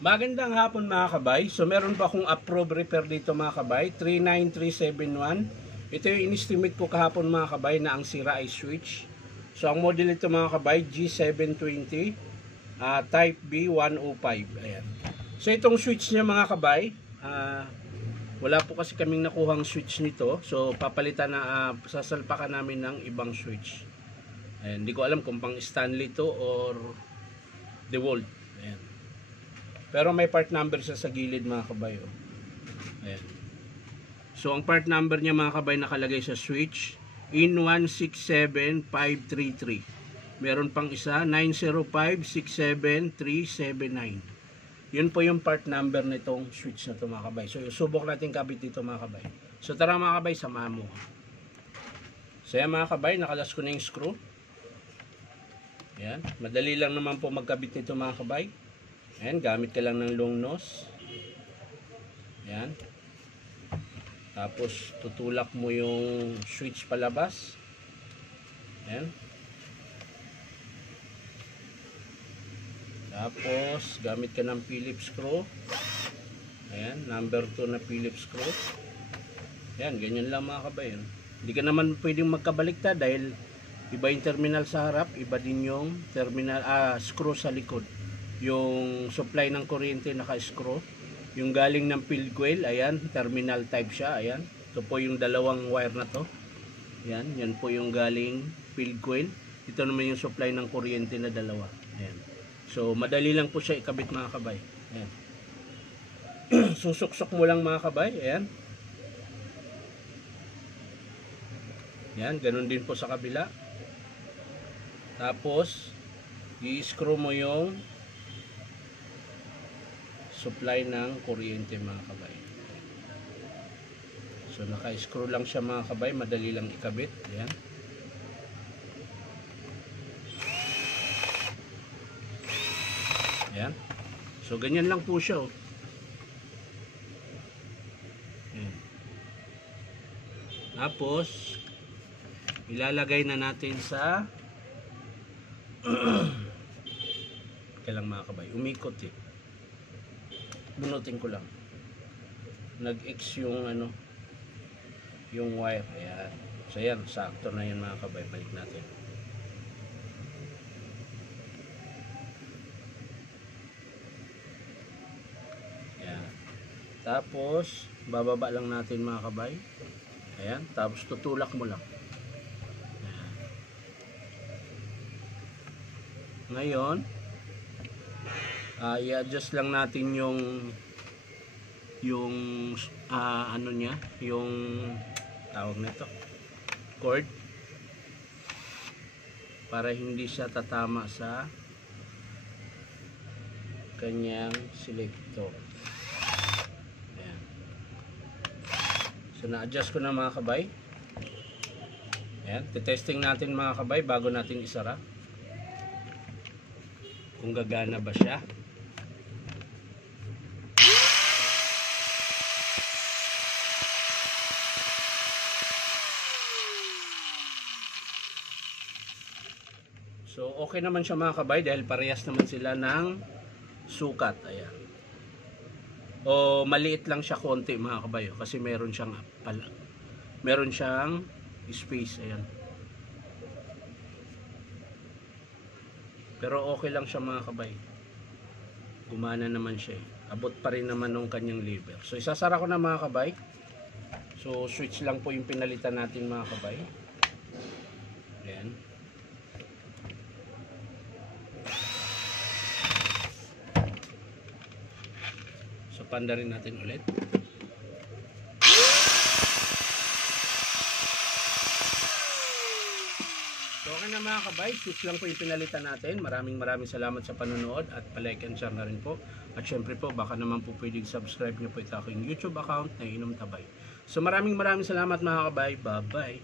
Magandang hapon mga kabay. So meron pa akong approved repair dito mga kabay, 39371. Ito yung in-estimate ko kahapon mga kabay na ang sira ay switch. So ang model ito mga kabay, G720, Type B105. Ayan. So itong switch niya mga kabay, wala po kasi kaming nakuhang switch nito. So papalitan na, sasalpakan namin ng ibang switch. Ayan. Hindi ko alam kung pang Stanley to or DeWalt. Ayan. Pero may part number siya sa gilid mga kabay. Oh. Ayan. So ang part number niya mga kabay nakalagay sa switch in 167533. Meron pang isa 90567379. Yun po yung part number nitong switch na ito mga kabay. So subok natin kabit dito mga kabay. So tara mga kabay, samahan mo. So yan mga kabay, nakalas ko na yung screw. Ayan. Madali lang naman po magkabit nito mga kabay. Ayan, gamit ka lang ng long nose. Ayan. Tapos, tutulak mo yung switch palabas. Ayan. Tapos, gamit ka ng Phillips screw. Ayan, number 2 na Phillips screw. Ayan, ganyan lang mga kabay. Hindi ka naman pwedeng magkabaliktad dahil iba yung terminal sa harap, iba din yung terminal, screw sa likod. Yung supply ng kuryente naka-screw, yung galing ng field coil, ayan, terminal type siya, ayan. Ito po yung dalawang wire na to. Ayan, yan po yung galing field coil. Ito naman yung supply ng kuryente na dalawa. Ayan. So, madali lang po siya ikabit mga kabay. Ayan. Susuksok mo lang mga kabay, ayan. Ayan, ganun din po sa kabila. Tapos, i-screw mo yung supply ng kuryente mga kabay. So naka-screw lang siya mga kabay, madali lang ikabit. Ayan. Ayan. So ganyan lang po siya. Oh. Ayan. Tapos ilalagay na natin sa kailang mga kabay, umikot eh. Bunutin ko lang. Nag-X yung ano, yung wire. Ayan. So yan, sakto na yan mga kabay. Balik natin. Ayan. Tapos, bababa lang natin mga kabay. Ayan. Tapos tutulak mo lang. Ayan. Ngayon, i-adjust lang natin yung ano niya, yung tawag nito, cord, para hindi siya tatama sa kanyang selector. Ayan. So na-adjust ko na mga kabay. Ayan, testing natin mga kabay bago natin isara kung gagana ba siya. So okay naman siya mga kabay dahil parehas naman sila ng sukat. Ayan. O maliit lang siya konti mga kabay kasi meron siyang space. Ayan. Pero okay lang siya mga kabay. Gumana naman siya. Abot pa rin naman ng kanyang lever. So isasara ko na mga kabay. So switch lang po yung pinalitan natin mga kabay. Ayan. So panda rin natin ulit. So okay na mga kabay, switch lang po yung pinalitan natin. Maraming salamat sa panonood at palike and share na rin po. At syempre po baka naman po pwedeng subscribe nyo po ito aking YouTube account na Inom Tabay. So maraming salamat mga kabay. Bye bye.